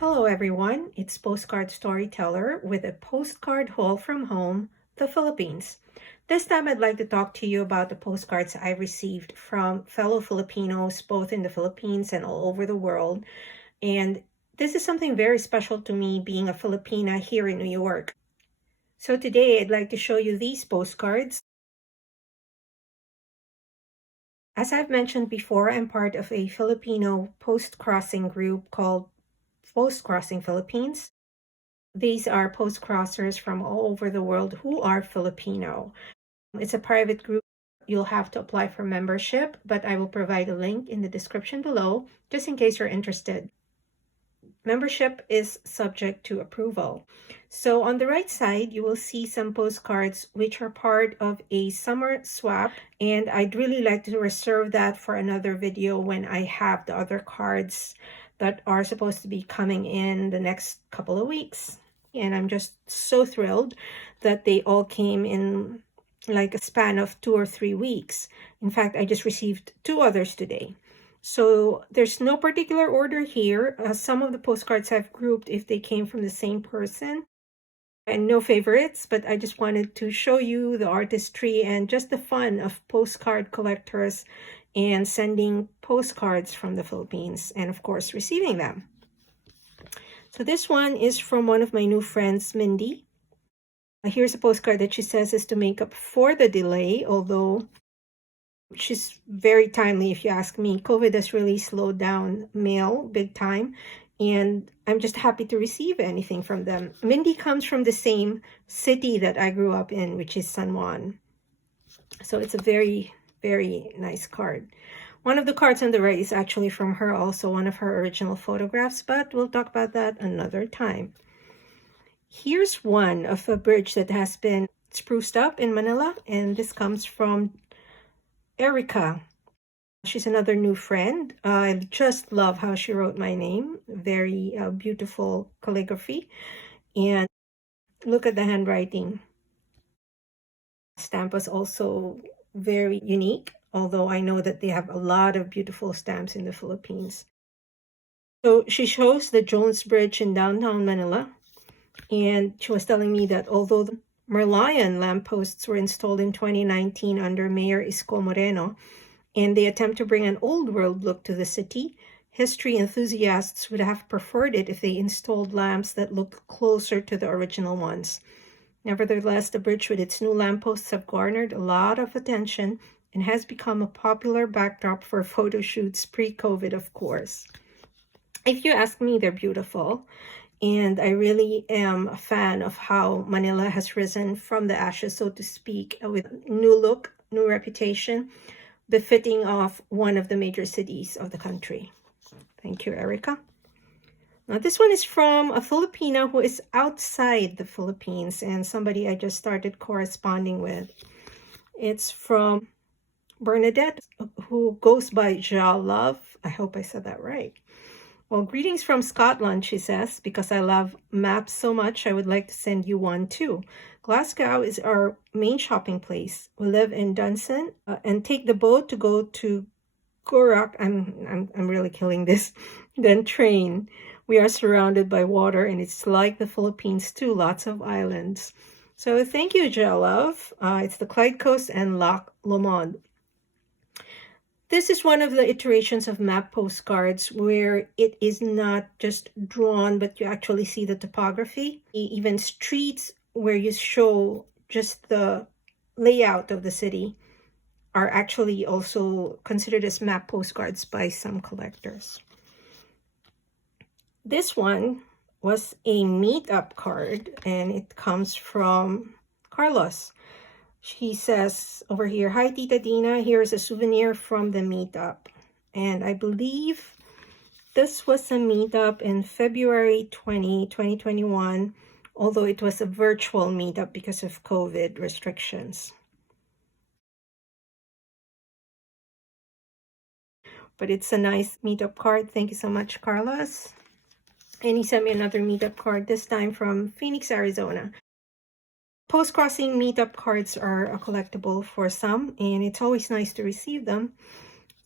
Hello everyone, it's Postcard Storyteller with a postcard haul from home, the Philippines. This time I'd like to talk to you about the postcards I received from fellow Filipinos both in the Philippines and all over the world. And this is something very special to me being a Filipina here in New York. So today I'd like to show you these postcards. As I've mentioned before, I'm part of a Filipino post-crossing group called Postcrossing Philippines. These are post-crossers from all over the world who are Filipino. It's a private group. You'll have to apply for membership, but I will provide a link in the description below just in case you're interested. Membership is subject to approval. So on the right side, you will see some postcards which are part of a summer swap, and I'd really like to reserve that for another video when I have the other cards that are supposed to be coming in the next couple of weeks. And I'm just so thrilled that they all came in like a span of 2 or 3 weeks. In fact, I just received 2 others today. So there's no particular order here. Some of the postcards I've grouped if they came from the same person. And no favorites, but I just wanted to show you the artistry and just the fun of postcard collectors and sending postcards from the Philippines and of course receiving them. So this one is from one of my new friends, Mindy. Here's a postcard that she says is to make up for the delay, although she's very timely if you ask me. COVID has really slowed down mail big time, and I'm just happy to receive anything from them. Mindy comes from the same city that I grew up in, which is San Juan. So it's a very, very nice card. One of the cards on the right is actually from her, also one of her original photographs, but we'll talk about that another time. Here's one of a bridge that has been spruced up in Manila, and this comes from Erica. She's another new friend. I just love how she wrote my name. Very beautiful calligraphy. And look at the handwriting. Stamp was also very unique, although I know that they have a lot of beautiful stamps in the Philippines. So she shows the Jones Bridge in downtown Manila. And she was telling me that although the Merlion lampposts were installed in 2019 under Mayor Isko Moreno, and they attempt to bring an old world look to the city, history enthusiasts would have preferred it if they installed lamps that look closer to the original ones. Nevertheless, the bridge with its new lampposts have garnered a lot of attention and has become a popular backdrop for photo shoots pre-COVID, of course. If you ask me, they're beautiful. And I really am a fan of how Manila has risen from the ashes, so to speak, with new look, new reputation, befitting of one of the major cities of the country. Thank you, Erica. Now, this one is from a Filipina who is outside the Philippines and somebody I just started corresponding with. It's from Bernadette, who goes by Ja Love. I hope I said that right. Well, greetings from Scotland, she says, because I love maps so much, I would like to send you one too. Glasgow is our main shopping place. We live in Dunson and take the boat to go to Gourock. I'm really killing this. Then train. We are surrounded by water and it's like the Philippines too, lots of islands. So thank you, Jelov. It's the Clyde Coast and Loch Lomond. This is one of the iterations of map postcards where it is not just drawn, but you actually see the topography. Even streets where you show just the layout of the city are actually also considered as map postcards by some collectors. This one was a meetup card, and it comes from Carlos. He says over here, "Hi, Tita Dina. Here's a souvenir from the meetup." And I believe This was a meetup in February 2021, although it was a virtual meetup because of COVID restrictions. But it's a nice meetup card. Thank you so much, Carlos. And he sent me another meetup card, this time from Phoenix, Arizona. Postcrossing meetup cards are a collectible for some, and it's always nice to receive them.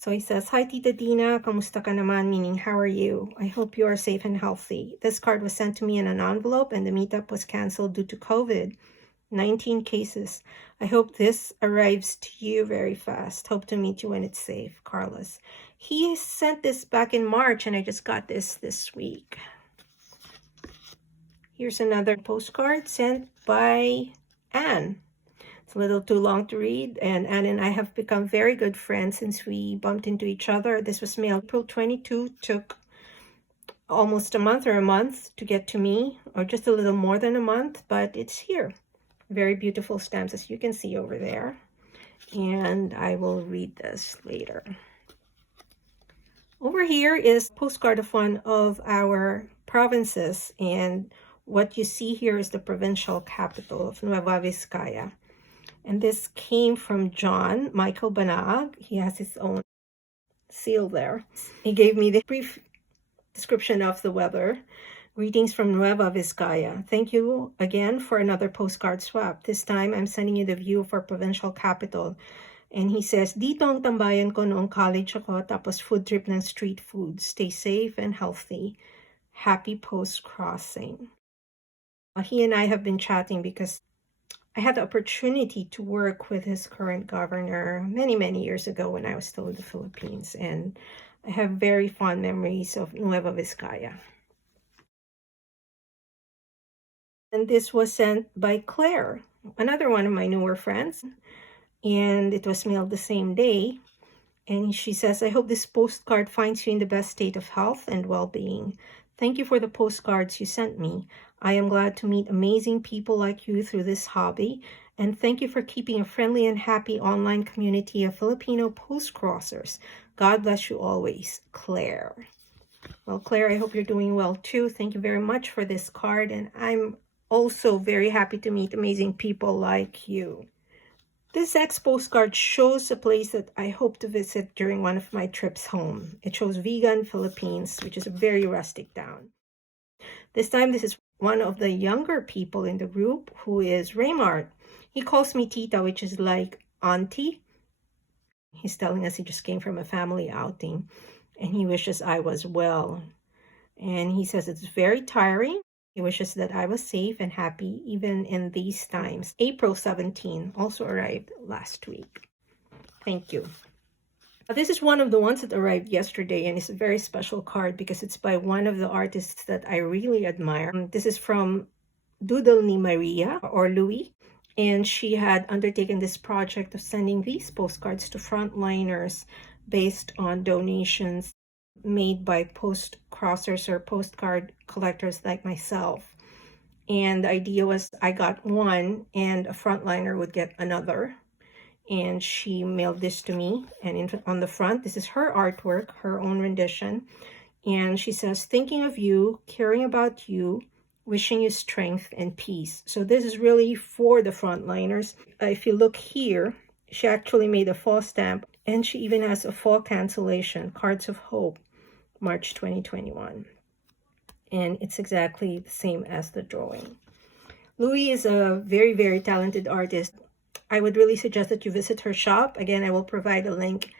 So he says, "Hi, Tita Dina, kamusta ka naman?" Meaning, how are you? I hope you are safe and healthy. This card was sent to me in an envelope, and the meetup was canceled due to COVID. 19 cases. I hope this arrives to you very fast. Hope to meet you when it's safe, Carlos. He sent this back in March, and I just got this week. Here's another postcard sent by Anne. It's a little too long to read, and Anne and I have become very good friends since we bumped into each other. This was mailed April 22, took almost a month to get to me, or just a little more than a month, but it's here. Very beautiful stamps, as you can see over there. And I will read this later. Over here is a postcard of one of our provinces, and what you see here is the provincial capital of Nueva Vizcaya. And this came from John Michael Banaag. He has his own seal there. He gave me the brief description of the weather. Greetings from Nueva Vizcaya. Thank you again for another postcard swap. This time, I'm sending you the view of our provincial capital. And he says, "Dito ang tambayan ko noong college ako, tapos food trip ng street food. Stay safe and healthy. Happy post-crossing." He and I have been chatting because I had the opportunity to work with his current governor many, many years ago when I was still in the Philippines. And I have very fond memories of Nueva Vizcaya. And this was sent by Claire, another one of my newer friends. And it was mailed the same day. And she says, "I hope this postcard finds you in the best state of health and well-being. Thank you for the postcards you sent me. I am glad to meet amazing people like you through this hobby. And thank you for keeping a friendly and happy online community of Filipino postcrossers. God bless you always, Claire." Well, Claire, I hope you're doing well too. Thank you very much for this card. And I'm also very happy to meet amazing people like you. This next postcard shows a place that I hope to visit during one of my trips home. It shows Vegan Philippines, which is a very rustic town. This time, this is one of the younger people in the group, who is Raymart. He calls me Tita, which is like auntie. He's telling us he just came from a family outing, and he wishes I was well. And he says it's very tiring. He wishes that I was safe and happy even in these times. April 17 also arrived last week. Thank you. This is one of the ones that arrived yesterday, and it's a very special card because it's by one of the artists that I really admire. This is from Doodle ni Maria, or Louie, and she had undertaken this project of sending these postcards to frontliners based on donations made by post-crossers or postcard collectors like myself. And the idea was I got one and a frontliner would get another. And she mailed this to me. And on the front, this is her artwork, her own rendition. And she says, "Thinking of you, caring about you, wishing you strength and peace." So this is really for the frontliners. If you look here, she actually made a fall stamp, and she even has a fall cancellation, Cards of Hope, March 2021. And it's exactly the same as the drawing. Louie is a very, very talented artist. I would really suggest that you visit her shop. Again, I will provide a link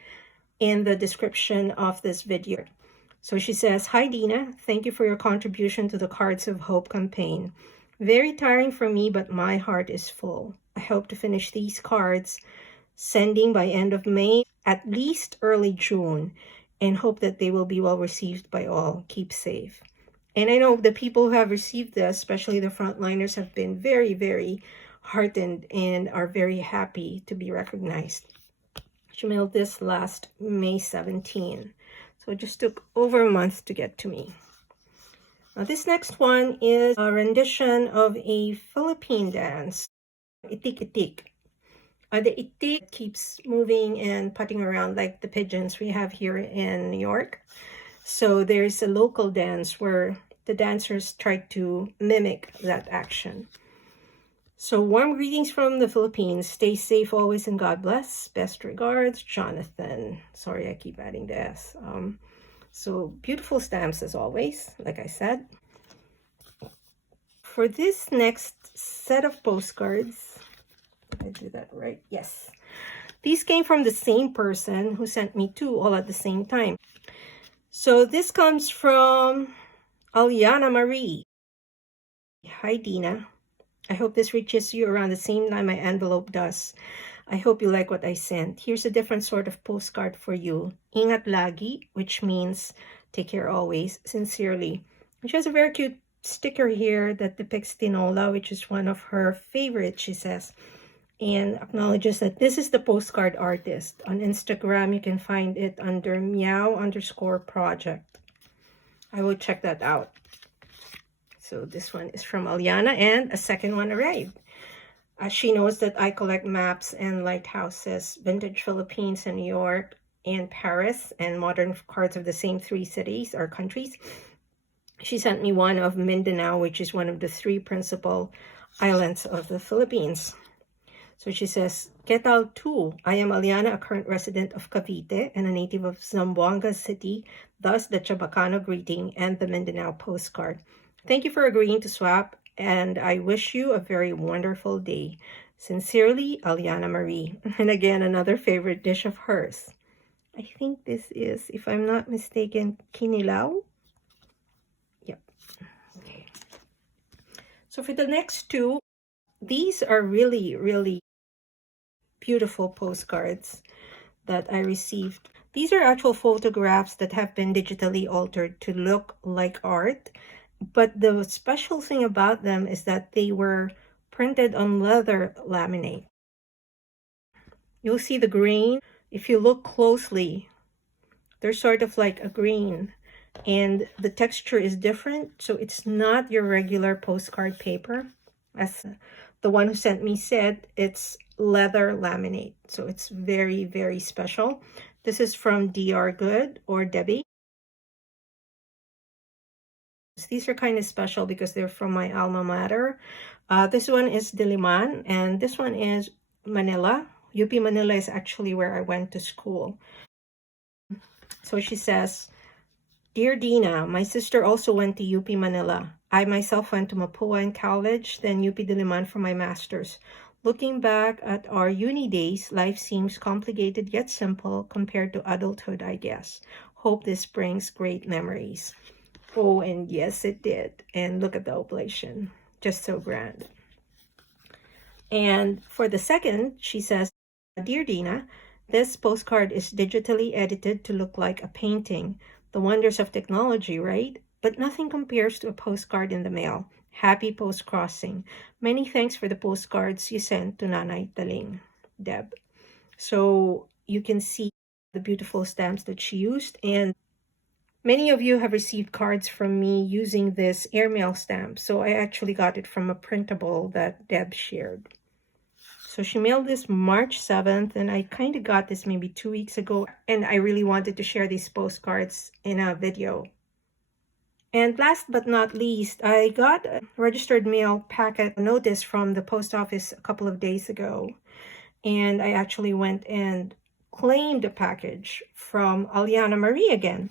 in the description of this video. So she says, "Hi, Dina. Thank you for your contribution to the Cards of Hope campaign. Very tiring for me, but my heart is full. I hope to finish these cards, sending by end of May, at least early June, and hope that they will be well received by all. Keep safe." And I know the people who have received this, especially the frontliners, have been very, very heartened and are very happy to be recognized. She mailed this last May 17. So it just took over a month to get to me. Now this next one is a rendition of a Philippine dance, itik-itik. The itik keeps moving and putting around like the pigeons we have here in New York. So there's a local dance where the dancers try to mimic that action. So warm greetings from the Philippines. Stay safe always and God bless. Best regards, Jonathan. Sorry, I keep adding the S. So beautiful stamps as always, like I said. For this next set of postcards, did I do that right? Yes. These came from the same person who sent me two all at the same time. So this comes from Aliana Marie. Hi, Dina. I hope this reaches you around the same time my envelope does. I hope you like what I sent. Here's a different sort of postcard for you. Ingat lagi, which means take care always, sincerely. She has a very cute sticker here that depicts Tinola, which is one of her favorites, she says, and acknowledges that this is the postcard artist. On Instagram, you can find it under meow_project. I will check that out. So this one is from Aliana, and a second one arrived. She knows that I collect maps and lighthouses, vintage Philippines and New York and Paris, and modern cards of the same three cities or countries. She sent me one of Mindanao, which is one of the three principal islands of the Philippines. So she says, "¿Qué tal tú? I am Aliana, a current resident of Cavite and a native of Zamboanga City, thus the Chabacano greeting and the Mindanao postcard. Thank you for agreeing to swap, and I wish you a very wonderful day. Sincerely, Aliana Marie." And again, another favorite dish of hers. I think this is, if I'm not mistaken, kinilaw. Yep. Okay. So for the next two, these are really, really beautiful postcards that I received. These are actual photographs that have been digitally altered to look like art. But the special thing about them is that they were printed on leather laminate. You'll see the grain. If you look closely, they're sort of like a grain. And the texture is different. So it's not your regular postcard paper. As the one who sent me said, it's leather laminate. So it's very, very special. This is from DR Good or Debbie. These are kind of special because they're from my alma mater. This one is Diliman, and this one is Manila. UP Manila is actually where I went to school. So she says, "Dear Dina, my sister also went to UP Manila. I myself went to Mapua in college, then UP Diliman for my master's. Looking back at our uni days, life seems complicated yet simple compared to adulthood, I guess. Hope this brings great memories." Oh, and yes, it did. And look at the oblation. Just so grand. And for the second, she says, "Dear Dina, this postcard is digitally edited to look like a painting. The wonders of technology, right? But nothing compares to a postcard in the mail. Happy postcrossing. Many thanks for the postcards you sent to Nanay Taling, Deb." So you can see the beautiful stamps that she used, and many of you have received cards from me using this airmail stamp. So I actually got it from a printable that Deb shared. So she mailed this March 7th, and I kind of got this maybe 2 weeks ago, and I really wanted to share these postcards in a video. And last but not least, I got a registered mail packet notice from the post office a couple of days ago, and I actually went and claimed a package from Aliana Marie again.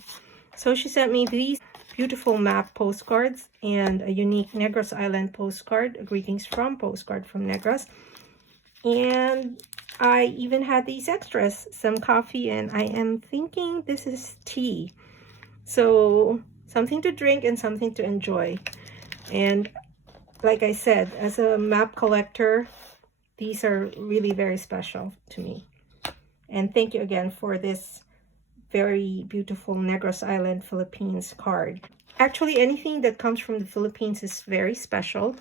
So she sent me these beautiful map postcards and a unique Negros Island postcard, a greetings from postcard from Negros. And I even had these extras, some coffee, and I am thinking this is tea. So something to drink and something to enjoy. And like I said, as a map collector, these are really very special to me. And thank you again for this very beautiful Negros Island, Philippines card. Actually, anything that comes from the Philippines is very special.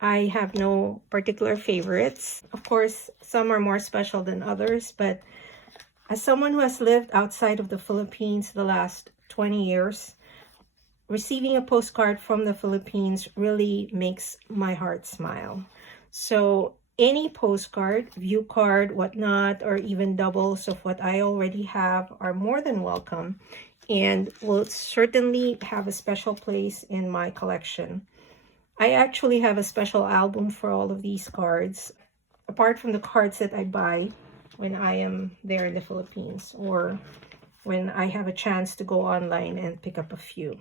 I have no particular favorites. Of course, some are more special than others, but as someone who has lived outside of the Philippines the last 20 years, receiving a postcard from the Philippines really makes my heart smile. So any postcard, view card, whatnot, or even doubles of what I already have are more than welcome. and will certainly have a special place in my collection. I actually have a special album for all of these cards, apart from the cards that I buy when I am there in the Philippines or when I have a chance to go online and pick up a few.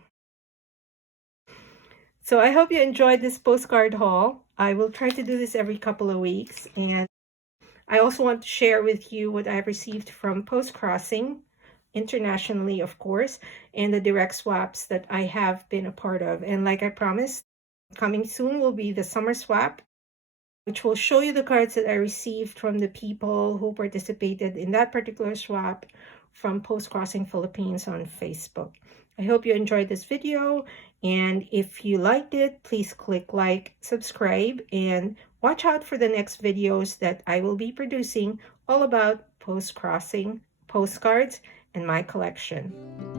So I hope you enjoyed this postcard haul. I will try to do this every couple of weeks, and I also want to share with you what I've received from Postcrossing internationally, of course, and the direct swaps that I have been a part of. And like I promised, coming soon will be the summer swap, which will show you the cards that I received from the people who participated in that particular swap from Postcrossing Philippines on Facebook. I hope you enjoyed this video, and if you liked it, please click like, subscribe, and watch out for the next videos that I will be producing all about postcrossing, postcards, and my collection.